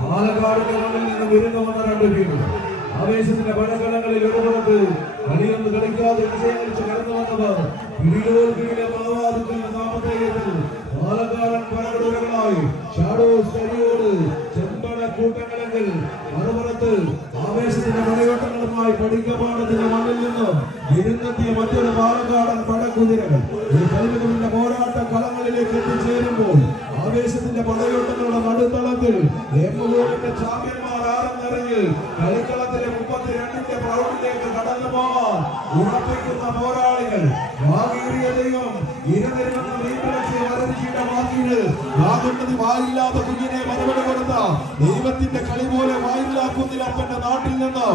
പാലക്കാടിന്റെ കളങ്ങളിൽ നിന്ന് വിരുന്നു വന്ന രണ്ട് ടീം ആവേശത്തിന്റെ പഴക്കളങ്ങളിൽ ഒരു പുറത്ത് കളിയൊന്ന് കളിക്കാതെ വിജയങ്ങളിച്ച് കടന്നു വന്നവർ പിടിയോർക്കിയിലെ മാവാദിക്കൽ നാമധേയത്തിൽ പാലക്കാടൻ പടകുടകളായി ഷാഡോ സ്റ്റഡിയോട് ചെമ്പട കൂട്ടങ്ങളെങ്കിൽ മറുപുറത്ത് ആവേശത്തിന്റെ പടയോട്ടങ്ങളുമായി പഠിക്കപാടത്തിന്റെ മണ്ണിൽ നിന്നും ഇരുന്നെത്തിയ മറ്റൊരു പാലക്കാടൻ പടക്കുതിരകൾ. ഈ കളിമികവിന്റെ പോരാട്ട കളങ്ങളിലേക്ക് എത്തിച്ചേരുമ്പോൾ ആവേശത്തിന്റെ പടയോട്ടങ്ങളുടെ നടുത്തളത്തിൽ എമ്മുകോടിന്റെ കളിക്കളത്തിലെ മുപ്പത്തിരണ്ടിന്റെ പ്രൗഢിലേക്ക് കടന്നു ഉറപ്പിക്കുന്ന പോരാളികൾ. വാഗുണ്ടത് വായില്ലാത്ത കുഞ്ഞിനെ മറുപടി കൊടുത്ത ദൈവത്തിന്റെ കളി പോലെ വായില്ലാക്കുന്നിലപ്പന്റെ നാട്ടിൽ നിന്ന്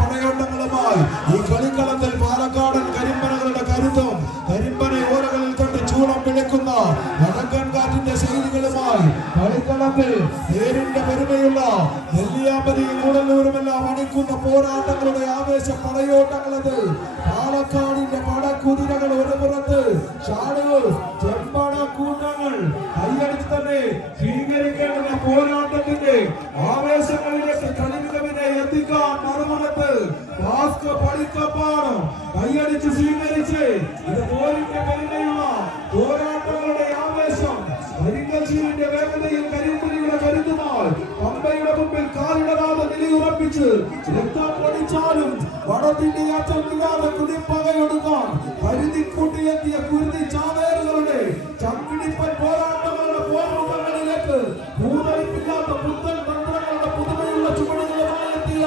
പടയോട്ടങ്ങളുമായി ഈ കളിക്കളത്തിൽ പാലക്കാടൻ കളിക്കളത്തിൽ പേരിന്റെ പെരുമയുള്ള നെല്ലിയാമ്പതിയും കൂടല്ലൂരുമെല്ലാം അണിക്കുന്ന പോരാട്ടങ്ങളുടെ ആവേശ പടയോട്ടങ്ങളത്. പാലക്കാടിന്റെ പടക്കുതിരകൾ ഒരു പുറത്ത്. ചാടുകൾ ചെമ്പട കൂട്ടങ്ങൾ. കൈയടിച്ച് തന്നെ സ്വീകരിക്കേണ്ടുന്ന പോരാട്ടത്തിന്റെ ആവേശങ്ങളിലേക്ക് കളിമികവിനെ എത്തിക്കാൻ മറുപടത്ത് ഭാസ്ക പളിക്കപ്പാടം കൈയടിച്ച് സ്വീകരിച്ച് ഇത് നിലയുറപ്പിച്ച് രക്തം പൊടിച്ചാലും വടത്തിന്റെ അറ്റം ഇല്ലാതെ കുടിപ്പകയൊടുക്കാൻ കരുതി കൂട്ടിയെത്തിയ കുരുതി ചാവേറുകളുടെ ചങ്കിടിപ്പൻ പോരാട്ടങ്ങളുടെ പോർമുഖങ്ങളിലേക്ക് ഭൂതളിപ്പില്ലാത്ത പുത്തൻ തന്ത്രങ്ങളുടെ പുതുമയുള്ള ചുവടുകളുമായി എത്തിയ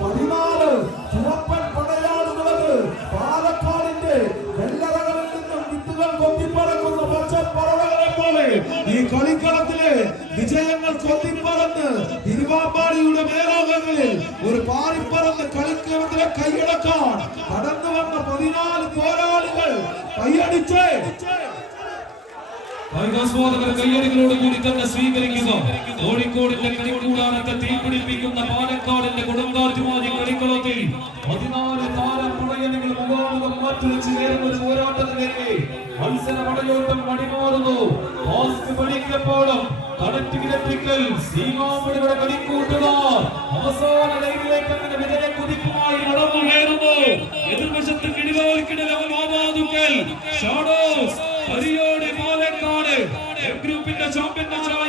പതിനാല് ചുവപ്പൻ പടയാളുകളത് പാലക്കാടിന്റെ വെള്ളറകളിൽ നിന്നും വിത്തുകൾ കൊത്തിപ്പറക്കുന്ന പച്ചപ്പറവകളെ പോലെ ഈ കളിക്കളത്തിലെ വിജയങ്ങൾ കൊത്തിപ്പറന്ന് തിരുവാമ്പാടിയുടെ ഒരു പാറിപ്പറന്ന് കളിക്കളത്തിലെ കൈയടക്കാൻ കടന്നു വന്ന പതിനാല് പോരാളികൾ കൈയടിച്ച്. കയ്യടികളോട് കൂടി തന്നെ തീപിടിപ്പിക്കുന്ന പാലക്കാടിന്റെ കൊടുങ്കാറ്റുമാതി കളിക്കളത്തിൽ ഒരു കണക്ട് വിരപ്പിക്കൽ സീമാമണിയുടെ കളിക്കൂട്ടുകാർ അവസാന ലൈനിലേക്ക് അങ്ങനെ വിജയ കുതിപ്പുമായി നടന്നു കയറുന്നു. എതിർവശത്ത് കിടിവാൽക്കിടലം മാതാതുക്കൽ ഷാഡോസ് പരിയോട് പാലക്കാട്. ഗ്രൂപ്പിന്റെ നോക്കൌട്ടിലേക്ക്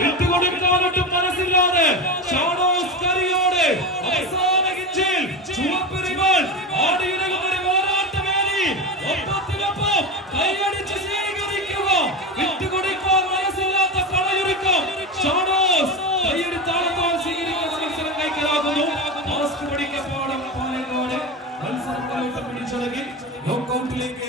വിട്ടുകൊടുക്കാനൊട്ടും മനസ്സില്ലാതെ ഷാനോസ് കരിയോട് അവസാന കിഞ്ചിൽ ചുവപ്പ് പിടിക്കപ്പോടെ കോഴിക്കോട് മത്സരമായിട്ട് പിടിച്ചൊടുക്കി. നോക്കൌട്ടിലേക്ക്